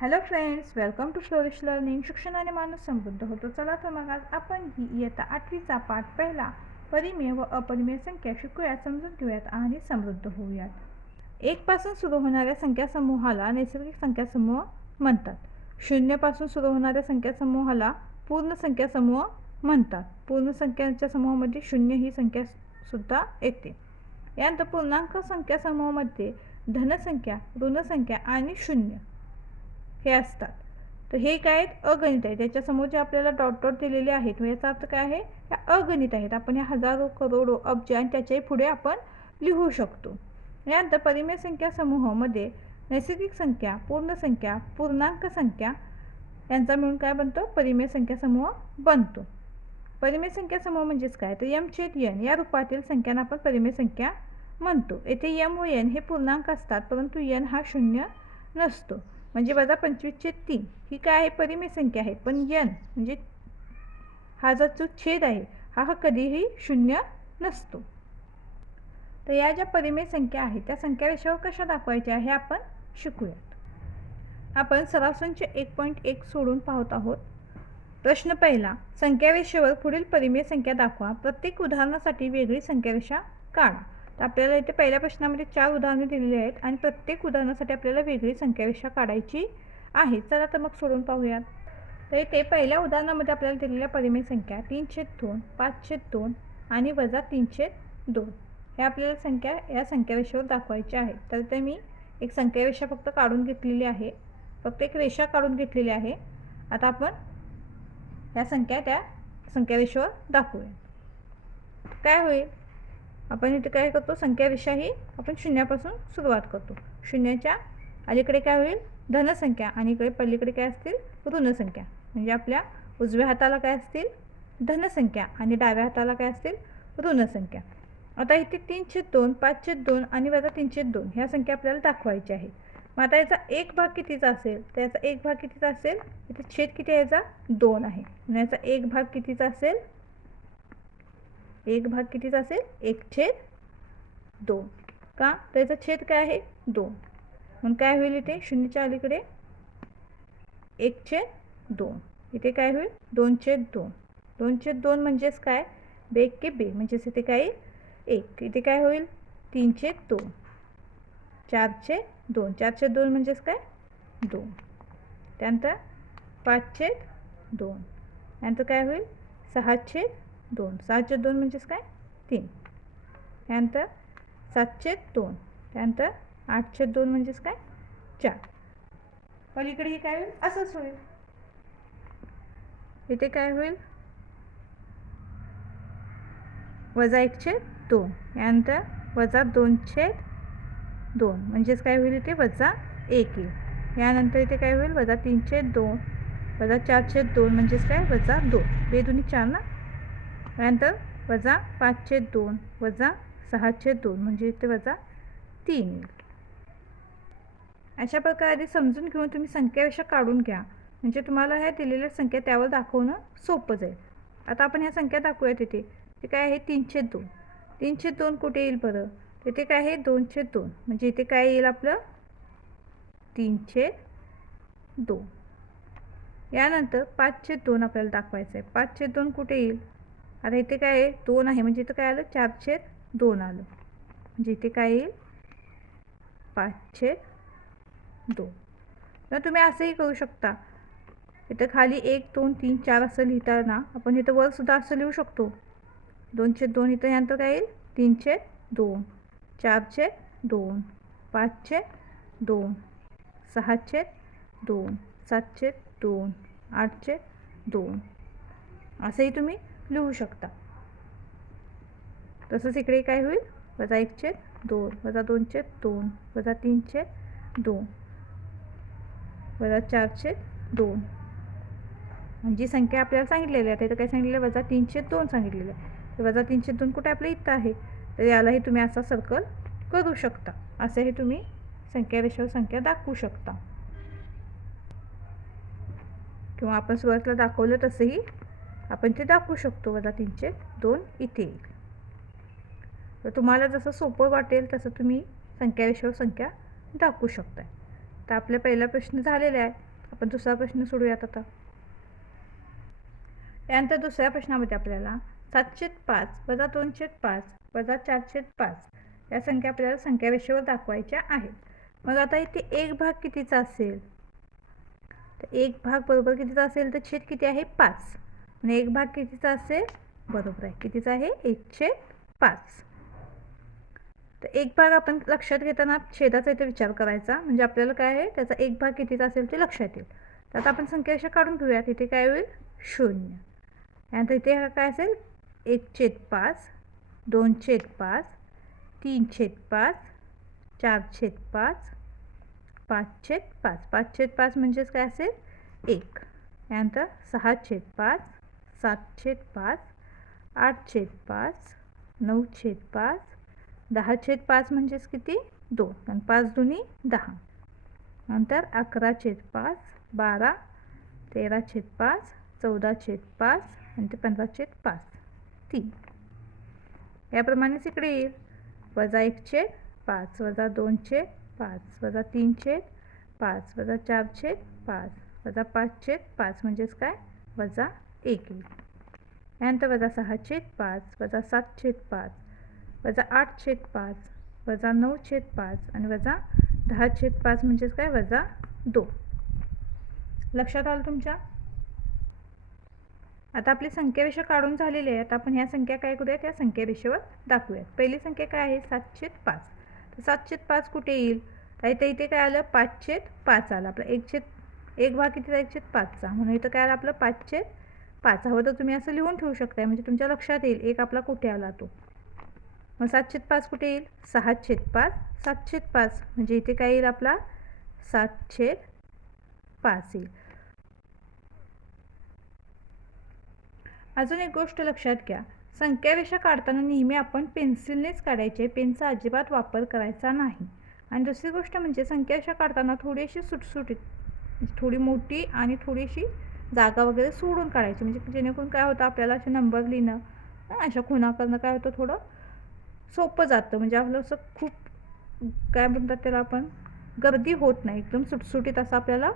Hello friends welcome to flourish learning शिक्षणाने माणूस समृद्ध होतो. चला तर मग आज आपण ही इयत्ता आठवीचा पाठ पहिला परिमेय व अपरिमेय संख्या शिकूयात समजून घेऊयात आणि समृद्ध होऊयात. एकपासून सुरू होणाऱ्या संख्या समूहाला नैसर्गिक संख्या समूह म्हणतात. शून्यपासून सुरू होणाऱ्या संख्या समूहाला पूर्ण संख्या समूह म्हणतात. पूर्ण संख्यांच्या समूहामध्ये शून्य ही संख्या सुद्धा येते. यानंतर पूर्णांक संख्या समूहामध्ये धनसंख्या ऋणसंख्या आणि शून्य. हे असतात. तर हे काय आहेत? अगणित आहे त्याच्यासमोर जे आपल्याला डॉट डॉट दिलेले आहेत याचा अर्थ काय आहे? या अगणित आहेत. आपण या हजारो करोडो अब्ज आणि त्याच्याही पुढे आपण लिहू शकतो. यानंतर परिमेय संख्या समूहामध्ये नैसर्गिक संख्या पूर्ण संख्या पूर्णांक संख्या यांचा मिळून काय बनतो? परिमेय संख्या समूह बनतो. परिमेय संख्या समूह म्हणजेच काय? तर यम छेद यन या रूपातील संख्यांना आपण परिमेय संख्या म्हणतो. येथे यम व यन हे पूर्णांक असतात परंतु यन हा शून्य नसतो. म्हणजे वजा पंचवीसचे तीन. ही काय आहे? परिमेय संख्या आहे. पण यन म्हणजे हा जो जो छेद आहे हा हा कधीही शून्य नसतो. तर या ज्या परिमेय संख्या आहेत त्या संख्या रेषावर कशा दाखवायच्या हे आपण शिकूयात. आपण सरासरीचे एक पॉईंट एक सोडून पाहत आहोत. प्रश्न पहिला संख्या रेषेवर पुढील परिमेय संख्या दाखवा. प्रत्येक उदाहरणासाठी वेगळी संख्यारेषा काढा. तर आपल्याला इथे पहिल्या प्रश्नामध्ये चार उदाहरणे दिलेली आहेत आणि प्रत्येक उदाहरणासाठी आपल्याला वेगळी संख्यारेषा काढायची आहे. चला तर मग सोडून पाहूयात. तर इथे पहिल्या उदाहरणामध्ये आपल्याला दिलेल्या परिमेय संख्या तीनशे दोन पाचशे दोन आणि वजा तीनशे दोन. ह्या आपल्याला संख्या या संख्यारेषेवर दाखवायच्या आहेत तर ते मी एक संख्यारेषा फक्त काढून घेतलेली आहे. फक्त एक रेषा काढून घेतलेली आहे. आता आपण या संख्या त्या संख्यारेषेवर दाखवूया. काय होईल? आपण इथे काय करतो? संख्याविषयी ही आपण शून्यापासून सुरुवात करतो. शून्याच्या अलीकडे काय होईल? धनसंख्या आणि इकडे पलीकडे काय असतील? ऋणसंख्या. म्हणजे आपल्या उजव्या हाताला काय असतील? धनसंख्या आणि डाव्या हाताला काय असतील? ऋणसंख्या. आता इथे तीनशे दोन पाचशे दोन आणि वजा तीनशे दोन ह्या संख्या आपल्याला दाखवायच्या आहे. मग आता याचा एक भाग कितीचा असेल? तर याचा एक भाग कितीचा असेल? इथे छेद किती याचा? दोन आहे. याचा एक भाग कितीचा असेल? एक भाग कितीचा असेल? एक छेद दोन. का? तर याचा छेद काय आहे? दोन. मग काय होईल इथे? शून्यच्या अलीकडे एक छेद दोन. इथे काय होईल? दोन छेद दोन. दोन छेद दोन म्हणजेच काय? बे के बे. म्हणजेच इथे काय एक. इथे काय होईल? तीन छेद दोन. चारशे दोन. चारशे दोन म्हणजेच काय? दोन. त्यानंतर पाचशे दोन. त्यानंतर काय होईल? सहा छेद दोन. सातचे दोन म्हणजेच काय? तीन. त्यानंतर सातशे दोन. त्यानंतर आठशे दोन म्हणजेच काय? चार. पलीकडे हे काय होईल? असंच होईल. इथे काय होईल? वजा एकशे दोन. यानंतर वजा दोनशे दोन. म्हणजेच काय होईल इथे? वजा एक येईल. यानंतर इथे काय होईल? वजा तीनशे दोन. वजा चारशे दोन म्हणजेच काय? वजा दोन. बेदुनी चार ना? त्यानंतर वजा पाचशे दोन वजा सहाशे दोन म्हणजे इथे वजा तीन येईल. अशा प्रकारे समजून घेऊन तुम्ही संख्यारेषा काढून घ्या. म्हणजे तुम्हाला ह्या दिलेल्या संख्या त्यावर दाखवणं सोपं जाईल. आता आपण ह्या संख्या दाखवूया तिथे ते काय आहे? तीनशे दोन. तीनशे दोन कुठे येईल बरं? तिथे काय आहे? दोनशे दोन. म्हणजे इथे काय येईल आपलं? तीनशे दोन. यानंतर पाचशे दोन आपल्याला दाखवायचं आहे पाचशे दोन कुठे येईल? आता इथे काय आहे? दोन आहे. म्हणजे इथं काय आलं? चारशे दोन आलं. म्हणजे इथे काय येईल? पाचशे दोन. तर तुम्ही असंही करू शकता. इथं खाली एक दोन तीन चार असं लिहिताना आपण इथं वरसुद्धा असं लिहू शकतो. दोनशे दोन इथं यानंतर काय येईल? तीनशे दोन. चारशे दोन. पाचशे दोन. सहाशे दोन. सातशे दोन. आठशे दोन. असंही तुम्ही लिहू शकता. तसंच इकडे काय होईल? वजा एकचे दोन वजा दोनचे दोन वजा तीनचे दोन वजा चारचे दोन. जी संख्या आपल्याला सांगितलेली आहे इथं काय सांगितलेलं आहे? वजा तीनशे दोन सांगितलेलं आहे. तर वजा तीनशे दोन कुठे आपल्या इथं आहे? तर यालाही तुम्ही असा सर्कल करू शकता. असंही तुम्ही संख्या रेषावर संख्या दाखवू शकता. किंवा आपण सुरुवातीला दाखवलं तसंही आपण ते दाखवू शकतो. वजा तीनशे दोन इथे येईल तर तुम्हाला जसं सोपं वाटेल तसं तुम्ही संख्याविषयी संख्या दाखवू शकताय. तर आपले पहिला प्रश्न झालेला आहे. आपण दुसरा प्रश्न सोडूयात आता. त्यानंतर दुसऱ्या प्रश्नामध्ये आपल्याला सातशे पाच वजा दोनशे पाच वजा चारशे पाच या संख्या आपल्याला संख्याविषयीवर दाखवायच्या आहेत. मग आता इथे एक भाग कितीचा असेल? तर एक भाग बरोबर कितीचा असेल? तर छेद किती आहे? पाच. आणि एक भाग कितीचा असेल? बरोबर आहे. कितीचा आहे? एकशे पाच. तर एक भाग आपण लक्षात घेताना छेदाचा इथे विचार करायचा. म्हणजे आपल्याला काय आहे? त्याचा एक भाग कितीचा असेल ते लक्षात येईल. तर आता आपण संख्या अशा काढून घेऊया तिथे काय होईल? शून्य. त्यानंतर इथे काय असेल? एक छेद पाच दोन छेद पाच तीन छेद पाच चार छेद पाच पाच छेद पाच. पाच छेद पाच म्हणजेच काय असेल? एक. त्यानंतर सहा छेद पाच सात छेद पाच आठ छेद पाच नऊ छेद पाच दहा छेद पाच म्हणजेच किती? दोन. आणि पाच दोन्ही दहा. नंतर अकरा छेद पाच बारा तेरा छेद पाच चौदा छेद पाच आणि ते पंधरा छेद पाच तीन. याप्रमाणेच इकडे येईल. वजा एक छेद पाच वजा दोन छेद पाच वजा तीन छेद पाच वजा चार छेद पाच वजा पाच छेद पाच म्हणजेच काय? वजा एक एक यानंतर वजा सहा छेद पाच वजा सात छेद पाच वजा आठ छेद पाच वजा नऊ छेद पाच आणि वजा दहा छेद पाच म्हणजेच काय? वजा दोन. लक्षात आलं तुमच्या? आता आपली संख्यारेषा काढून झालेली आहे. आता आपण ह्या संख्या काय करूयात? या संख्यारेषेवर दाखवूयात. पहिली संख्या काय आहे? सातशे पाच. तर सातशे पाच कुठे येईल? तर इथे इथे काय आलं? पाचशे पाच आलं. आपलं एकशे एक भाग कितीचा छेद पाचचा. म्हणून इथं काय आलं? आपलं पाचशे पाच हवं तर तुम्ही असं लिहून ठेवू शकताय. म्हणजे तुमच्या लक्षात येईल एक आपला कुठे आला तो. मग सातशेत पाच कुठे येईल? सहा छेद पाच सातशेत पाच. म्हणजे इथे काय येईल आपला? सात पाच येईल. अजून एक गोष्ट लक्षात घ्या. संख्या रेषा काढताना नेहमी आपण पेन्सिलनेच काढायचे. पेनचा अजिबात वापर करायचा नाही. आणि दुसरी गोष्ट म्हणजे संख्यारेषा काढताना थोडीशी सुटसुटीत थोडी मोठी आणि थोडीशी जागा वगैरे सोडून काढायची. म्हणजे जेणेकरून काय होतं आपल्याला असे नंबर लिहिणं अशा खुणा करणं काय होतं थोडं सोपं जातं. म्हणजे आपलं असं खूप काय म्हणतात त्याला आपण गर्दी होत नाही. एकदम सुटसुटीत असं आपल्याला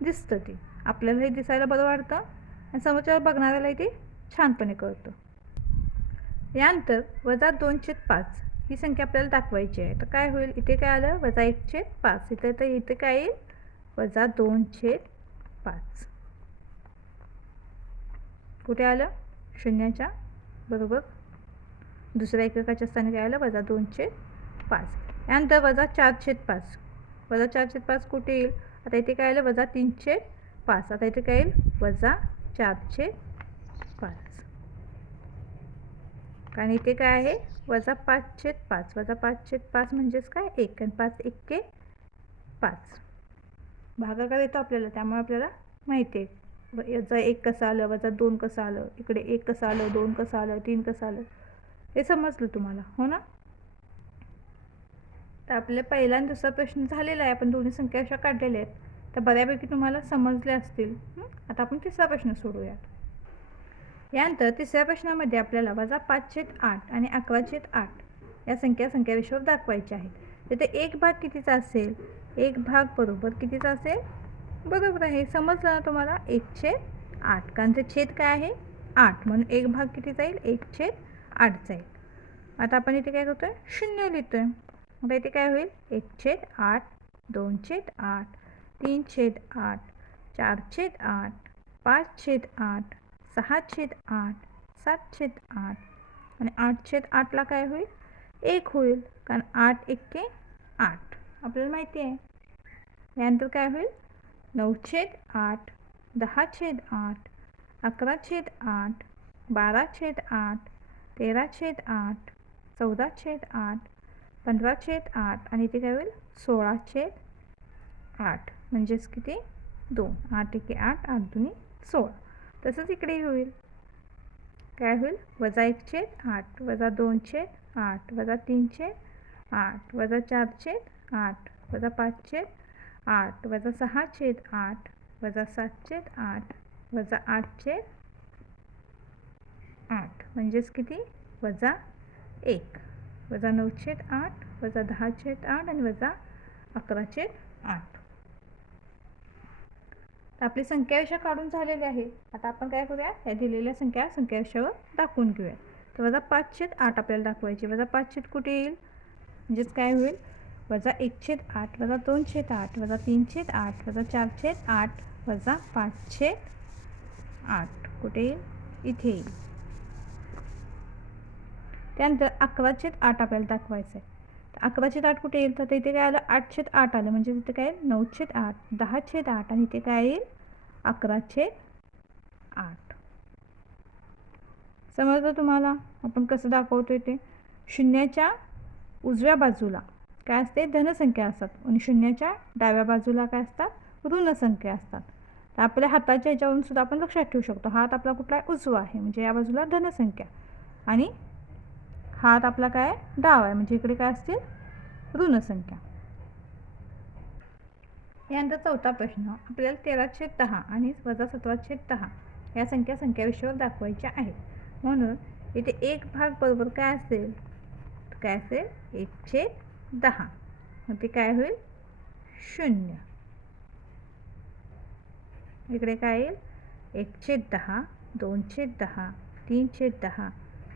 दिसतं ते. आपल्यालाही दिसायला बरं वाटतं आणि समोरच्या बघणाऱ्यालाही ते छानपणे कळतं. यानंतर वजा दोनशेत पाच ही संख्या आपल्याला दाखवायची आहे. तर काय होईल? इथे काय आलं? वजा एकशे पाच. इथे तर इथे काय येईल? वजा दोनशे पाच. कुठे आलं? शून्याच्या बरोबर. दुसऱ्या एककाच्या स्थानी काय आलं वजा दोनशे पाच. यानंतर वजा चारशे पाच. वजा चारशे पाच कुठे येईल? आता इथे काय आलं? वजा तीनशे पाच. आता इथे काय येईल? वजा चारशे पाच. कारण इथे काय आहे? वजा पाचशे पाच. वजा पाचशे पाच म्हणजेच काय? एक. आणि पाच एक्के पाच. भागाकार येतो आपल्याला. त्यामुळे आपल्याला माहिती आहे. याचा एक कसं आलं वजा दोन कसं आलं इकडे एक कसं आलं दोन कसं आलं तीन कसं आलं हे समजलं तुम्हाला हो ना? तर आपल्या पहिला आणि दुसरा प्रश्न झालेला आहे आपण दोन्ही संख्या अशा काढलेल्या आहेत तर बऱ्यापैकी तुम्हाला समजले असतील. आता आपण तिसरा प्रश्न सोडूयात. यानंतर तिसऱ्या प्रश्नामध्ये आपल्याला वजा पाच छेद आठ आणि अकरा छेद आठ या संख्या संख्या रेषेवर दाखवायच्या आहेत तिथे एक भाग कितीचा असेल? एक भाग बरोबर कितीचा असेल? बरोबर आहे. समजलं ना तुम्हाला? एक छेद आठ. कारण ते छेद काय आहे? आठ. म्हणून एक भाग किती जाईल? एक छेद आठ जाईल. आता आपण इथे काय करतो आहे शून्य लिहितो आहे आता इथे काय होईल? एक छेद आठ दोन छेद आठ तीन छेद आठ चार छेद आठ पाच छेद आठ सहा छेद आठ सात छेद आठ. आणि आठ छेद आठला काय होईल? एक होईल. कारण आठ एक्के आठ. आपल्याला माहिती आहे. यानंतर काय होईल? नऊ छेद आठ दहा छेद आठ अकरा छेद आठ बारा छेद आठ तेरा छेद आठ चौदा छेद आठ पंधरा छेद आठ आणि ते काय होईल? सोळा छेद आठ. म्हणजेच किती? दोन. आठ एके आठ आठ दोन्ही सोळा. तसंच इकडे होईल. काय होईल? वजा एक छेद आठ. वजा दोन छेद आठ. वजा तीन छेद आठ. वजा चार छेद आठ. वजा पाच छेद आठ वजा सहा छेद आठ वजा सात छेद आठ वजा आठ छेद आठ. म्हणजेच किती? वजा एक. वजा नऊ छेद आठ वजा दहा छेद आठ आणि वजा अकरा छेद आठ. तर आपली संख्याविषय काढून झालेली आहे. आता आपण काय करूया? या दिलेल्या संख्या संख्याविषयावर दाखवून घेऊया. तर वजा पाच छेद आठ आपल्याला दाखवायची. वजा पाच छेद कुठे येईल? म्हणजेच काय होईल? वजा एक छेद आठ वजा दोन छेद आठ वजा तीन छेद आठ वजा चार छेद आठ वजा पाच छेद आठ. कुठे येईल? इथे येईल. त्यानंतर अकरा छेद आठ आपल्याला दाखवायचं आहे तर अकरा छेद आठ कुठे येईल? तर इथे काय आलं? आठ छेद आठ आलं. म्हणजे तिथे काय येईल? नऊ छेद आठ दहा छेद आठ आणि इथे काय येईल? अकरा छेद आठ. समजलं तुम्हाला? आपण कसं दाखवतोय ते? शून्याच्या उजव्या बाजूला. काय असते? धनसंख्या असतात. आणि शून्याच्या डाव्या बाजूला काय असतात? ऋणसंख्या असतात. तर आपल्या हाताच्या याच्यावरून सुद्धा आपण लक्षात ठेवू शकतो. हात आपला कुठला आहे? उजवा आहे. म्हणजे या बाजूला धनसंख्या. आणि हात आपला काय डाव आहे. म्हणजे इकडे काय असतील? ऋणसंख्या. यानंतर चौथा प्रश्न. आपल्याला तेरा छेद दहा आणि वजा सतरा छेद दहा या संख्या संख्या विषयावर दाखवायच्या आहेत. म्हणून इथे एक भाग बरोबर काय असेल? काय असेल? एक छेद दहा. मग ते काय शून्य. इकडे येईल? एक छेद दहा दोन छेद दहा तीन छेद दहा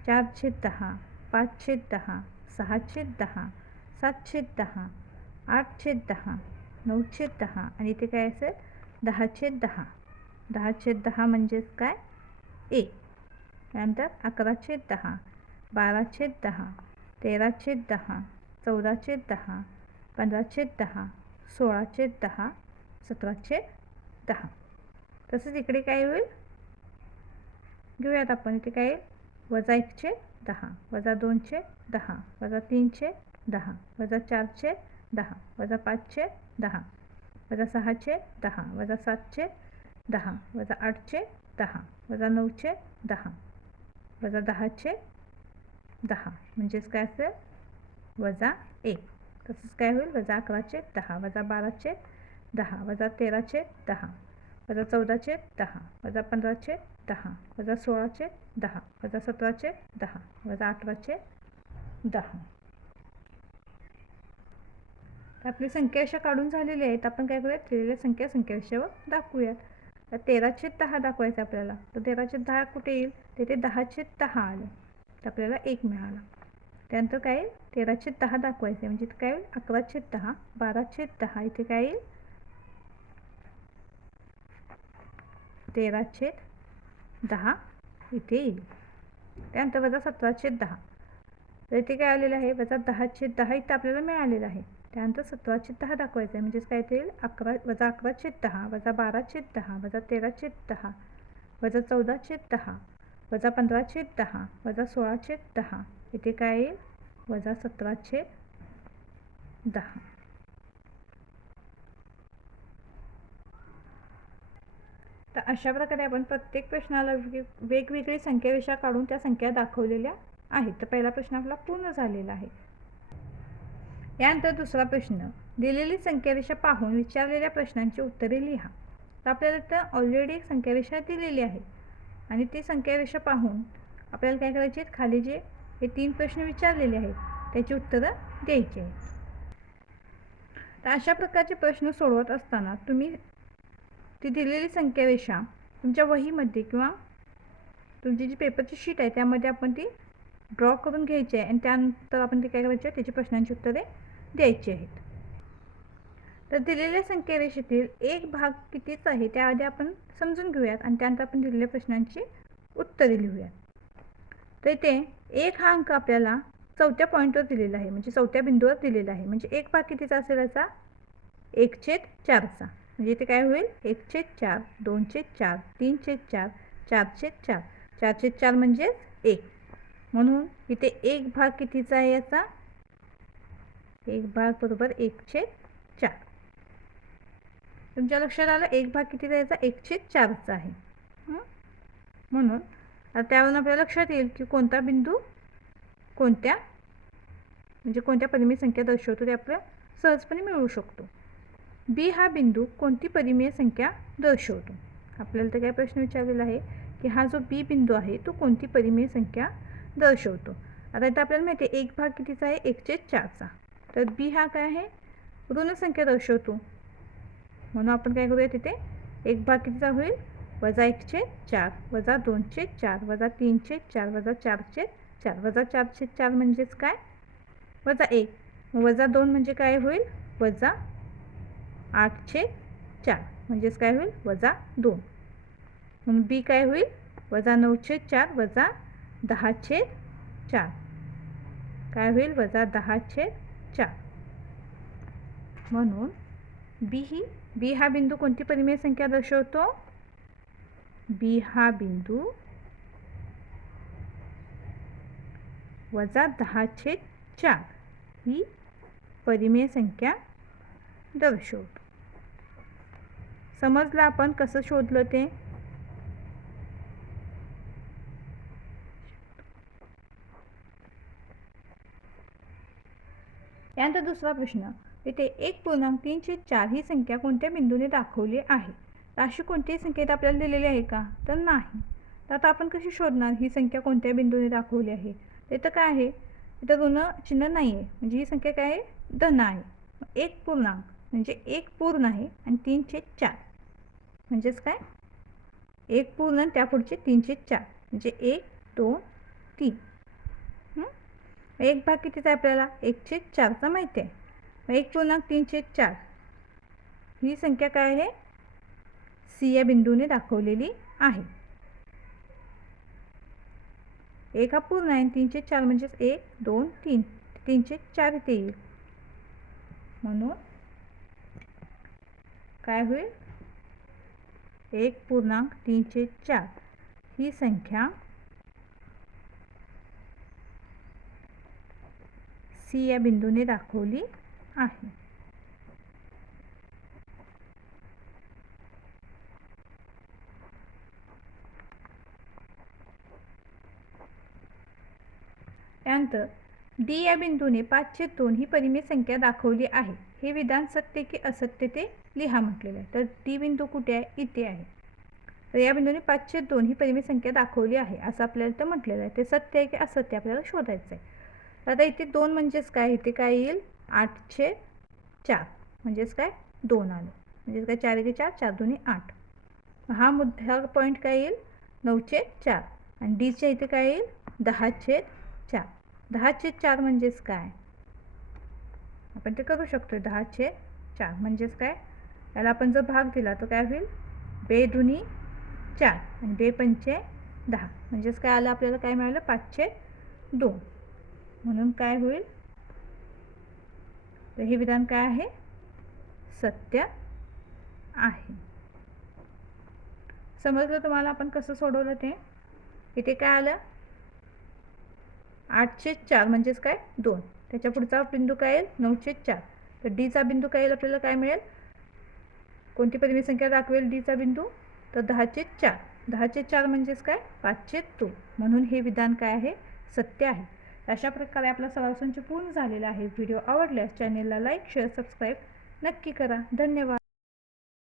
चार छेद दहा पाच छेद दहा सहा छेद दहा सात छेद दहा आठ छेद दहा नऊ छेद दहा आणि इथे काय असेल? दहा छेद दहा. दहा छेद दहा म्हणजेच काय? एक. त्यानंतर अकरा छेद दहा बारा छेद दहा तेरा छेद दहा चौदाचे दहा पंधराचे दहा सोळाचे दहा सतराचे दहा. तसंच इकडे काय होईल? घेऊयात आपण इथे काय येईल? वजा एकशे दहा वजा दोनशे दहा वजा तीनशे दहा वजा चारशे दहा वजा पाचशे दहा वजा सहाशे दहा वजा सातशे दहा वजा आठशे दहा वजा नऊशे दहा वजा दहाशे दहा. म्हणजेच काय असेल? वजा एक. तसंच काय होईल? वजा अकराचे दहा वजा बाराचे दहा वजा तेराचे दहा वजा चौदाचे दहा वजा पंधराचे दहा वजा सोळाचे दहा वजा सतराचे दहा वजा अठराचे दहा. आपली संख्या अशा काढून झालेली आहेत. आपण काय करूयात? दिलेल्या संख्या संख्या दाखवूयात. तर तेराचे दहा दाखवायचं आपल्याला. तर तेराचे दहा कुठे येईल? तेथे दहाचे दहा आलं. तर आपल्याला एक मिळाला. त्यानंतर काय येईल? तेराशे दहा दाखवायचं म्हणजे इथे काय येईल? अकराशे दहा बाराशे दहा इथे काय येईल? तेराशे दहा इथे येईल. त्यानंतर वजा सतराशे दहा. तर इथे काय आलेलं आहे? वजा दहाशे दहा इथं आपल्याला मिळालेलं आहे. त्यानंतर सतराशे दहा दाखवायचं आहे म्हणजेच काय येईल अकरा वजा अकराशे दहा वजा बाराशे दहा वजा तेराशे दहा वजा चौदाशे दहा वजा पंधराशे दहा वजा सोळाशे दहा इथे काय येईल? वजा सतराशे दहा. तर अशा प्रकारे आपण प्रत्येक प्रश्नाला वेग- वेगवेगळी संख्या काढून त्या संख्या दाखवलेल्या आहेत. तर पहिला प्रश्न आपला पूर्ण झालेला आहे. यानंतर दुसरा प्रश्न. दिलेली संख्या पाहून विचारलेल्या प्रश्नांची उत्तरे लिहा. तर आपल्याला तर ऑलरेडी एक संख्या दिलेली आहे. आणि ती संख्या पाहून आपल्याला काय करायचे आहेत? खाली जे हे तीन प्रश्न विचारलेले आहेत. त्याची उत्तरं द्यायची आहेत. तर अशा प्रकारचे प्रश्न सोडवत असताना तुम्ही ती दिलेली संख्या रेषा तुमच्या वहीमध्ये किंवा तुमची जी पेपरची शीट आहे त्यामध्ये आपण ती ड्रॉ करून घ्यायची आहे आणि त्यानंतर आपण ते काय करायचे आहे त्याची प्रश्नांची उत्तरे द्यायची आहेत. तर दिलेल्या संख्या रेषेतील एक भाग कितीच आहे त्याआधी आपण समजून घेऊयात आणि त्यानंतर आपण दिलेल्या प्रश्नांची उत्तरे लिहूयात. तर इथे एक हा अंक आपल्याला चौथ्या पॉईंटवर दिलेला आहे. म्हणजे चौथ्या बिंदूवर दिलेला आहे. म्हणजे एक भाग कितीचा असेल याचा? एक छेद चारचा म्हणजे इथे काय होईल? एक छेद चार दोन छेद चार तीन छेद चार चार छेद चार. चार छेद चार म्हणजेच एक. म्हणून इथे एक भाग कितीचा आहे याचा? एक भाग बरोबर एक छेद चार. तुमच्या लक्षात आलं? एक भाग कितीचा याचा? एक छेद चारचा आहे. म्हणून आता त्यावरून आपल्याला लक्षात येईल की कोणता बिंदू कोणत्या म्हणजे कोणत्या परिमेय संख्या दर्शवतो ते आपल्याला सहजपणे मिळवू शकतो. बी हा बिंदू कोणती परिमेय संख्या दर्शवतो? आपल्याला तर काय प्रश्न विचारलेला आहे की हा जो बी बिंदू आहे तो कोणती परिमेय संख्या दर्शवतो? आता इथं आपल्याला माहिती आहे एक भाग कितीचा आहे? एकशे चारचा. तर बी हा काय आहे? ऋणसंख्या दर्शवतो. म्हणून आपण काय करूया तिथे? एक भाग कितीचा होईल? वजा एकचे चार वजा दोनचे चार वजा तीनचे चार वजा चारचे चार. वजा चारशे चार म्हणजेच काय? वजा एक. वजा दोन म्हणजे काय होईल? वजा आठशे चार. म्हणजेच काय होईल? वजा दोन. मग बी काय होईल? वजा नऊशे चार वजा दहाशे चार. काय होईल? वजा दहाशे चार. म्हणून बी ही बी हा बिंदू कोणती परिमेय संख्या दर्शवतो? बी हा बिंदू वजा दहाशे चार ही परिमेय संख्या दर्शवतो. समजलं आपण कसं शोधलं ते? यानंतर दुसरा प्रश्न तिथे एक पूर्णांक तीनशे चार ही संख्या कोणत्या बिंदूने दाखवली आहे? अशी कोणतीही संकेत आपल्याला दिलेली आहे का? तर नाही. तर आता आपण कशी शोधणार? ही संख्या कोणत्या बिंदूने दाखवली आहे? ते तर काय आहे? तिथं ऋण चिन्ह नाही आहे म्हणजे ही संख्या काय आहे? धन आहे. एक पूर्णांक. म्हणजे एक पूर्ण आहे आणि तीनशे चार. म्हणजेच काय? एक पूर्ण आणि त्यापुढचे तीनशे चार. म्हणजे एक दोन तीन. एक भाग कितीचा आहे आपल्याला? एकशे चारचा माहिती आहे. एक पूर्णांक तीनशे चार. ही संख्या काय आहे? सी या बिंदूने दाखवलेली आहे. एक हा पूर्ण आहे आणि तीनशे चार म्हणजेच एक दोन तीन तीनशे चार इथे येईल. म्हणून काय होईल? एक पूर्णांक तीनशे चार. ही संख्या सी या बिंदूने दाखवली आहे. त्यानंतर डी. या बिंदूने पाचशे दोन ही परिमित संख्या दाखवली आहे. हे विधान सत्य की असत्य ते लिहा म्हटलेलं आहे. तर डी बिंदू कुठे आहे? इथे आहे. तर या बिंदूने पाचशे दोन ही परिमित संख्या दाखवली आहे. असं आपल्याला तर म्हटलेलं आहे. ते सत्य आहे की असत्य आपल्याला शोधायचं आहे. तर आता इथे दोन म्हणजेच काय? इथे काय येईल? आठशे चार. म्हणजेच काय? दोन आलं. म्हणजेच काय? चार एके चार चार दोन्ही आठ. हा मुद्दा हा पॉईंट काय येईल? नऊशे चार. आणि डीच्या इथे काय येईल? दहाशे चार. दहाशे चार म्हणजेच काय? आपण ते करू शकतो दहाशे चार म्हणजेच काय? याला आपण जर भाग दिला तर काय होईल? बे दुनी चार आणि बे पंचे दहा. म्हणजेच काय आलं? आपल्याला काय मिळालं? पाचशे दोन. म्हणून काय होईल? तर हे विधान काय आहे? सत्य आहे. समजलं तुम्हाला? आपण कसं सोडवलं ते? इथे काय आलं? आठशे चार म्हणजेच काय? दोन. त्याच्या पुढचा बिंदू काय येईल? नऊशे चार. तर डीचा बिंदू काय येईल? आपल्याला काय मिळेल? कोणती परिमित संख्या दाखवेल डीचा बिंदू? तर दहाचे चार. दहाचे चार म्हणजेच काय? पाचशे दोन. म्हणून हे विधान काय आहे? सत्य आहे. अशा प्रकारे आपला सराव संच पूर्ण झालेला आहे. व्हिडिओ आवडल्यास चॅनेलला लाईक शेअर सबस्क्राईब नक्की करा. धन्यवाद.